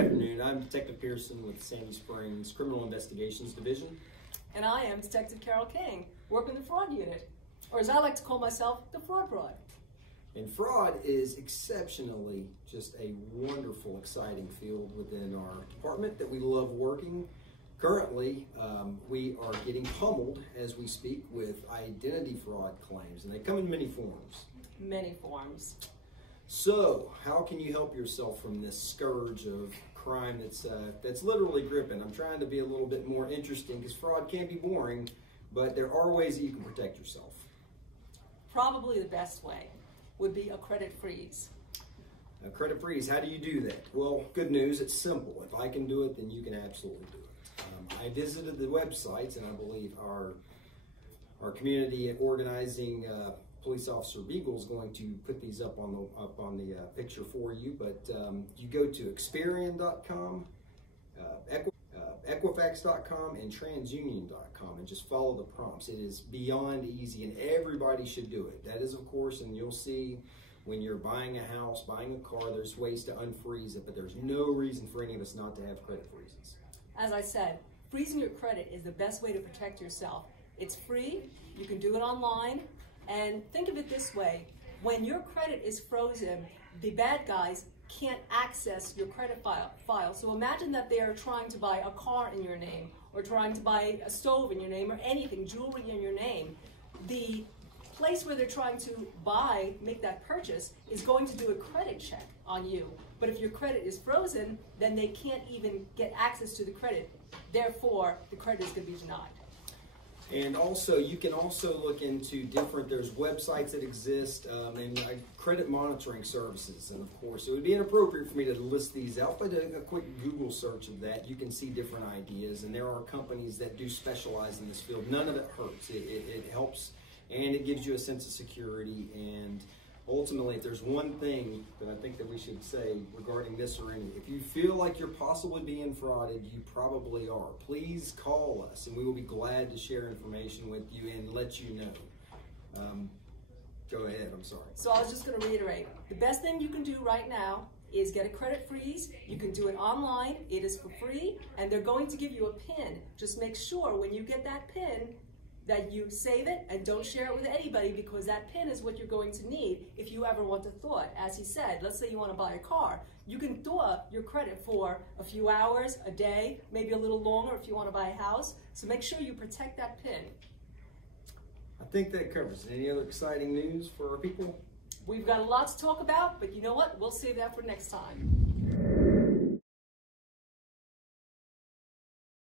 afternoon. I'm Detective Pearson with the Sandy Springs Criminal Investigations Division. And I am Detective Carol King, working the fraud unit, or as I like to call myself, the fraud broad. And fraud is exceptionally just a wonderful, exciting field within our department that we love working. Currently, we are getting pummeled as we speak with identity fraud claims, and they come in many forms. Many forms. So, how can you help yourself from this scourge of crime that's literally gripping? I'm trying to be a little bit more interesting because fraud can be boring, but there are ways that you can protect yourself. Probably the best way would be a credit freeze. A credit freeze, how do you do that? Well, good news, it's simple. If I can do it, then you can absolutely do it. I visited the websites, and I believe our community organizing police officer Beagle is going to put these up on the picture for you. But you go to Experian.com, Equifax.com, and TransUnion.com, and just follow the prompts. It is beyond easy, and everybody should do it. That is, of course, and you'll see when you're buying a house, buying a car, there's ways to unfreeze it, but there's no reason for any of us not to have credit freezes. As I said, freezing your credit is the best way to protect yourself. It's free, you can do it online, and think of it this way: when your credit is frozen, the bad guys can't access your credit file. So imagine that they are trying to buy a car in your name, or trying to buy a stove in your name, or anything, jewelry in your name. The place where they're trying to make that purchase is going to do a credit check on you. But if your credit is frozen, then they can't even get access to the credit. Therefore, the credit is going to be denied. And also, you can also look into there's websites that exist and credit monitoring services. And of course, it would be inappropriate for me to list these out, but a quick Google search of that, you can see different ideas. And there are companies that do specialize in this field. None of it hurts. It helps, and it gives you a sense of security. And ultimately, if there's one thing that I think that we should say regarding this or any, if you feel like you're possibly being frauded, you probably are. Please call us, and we will be glad to share information with you and let you know. Go ahead, I'm sorry. So I was just going to reiterate, the best thing you can do right now is get a credit freeze. You can do it online, it is for free, and they're going to give you a PIN. Just make sure when you get that PIN that you save it and don't share it with anybody, because that PIN is what you're going to need if you ever want to thaw it. As he said, let's say you want to buy a car. You can thaw your credit for a few hours, a day, maybe a little longer if you want to buy a house. So make sure you protect that PIN. I think that covers it. Any other exciting news for our people? We've got a lot to talk about, but you know what? We'll save that for next time.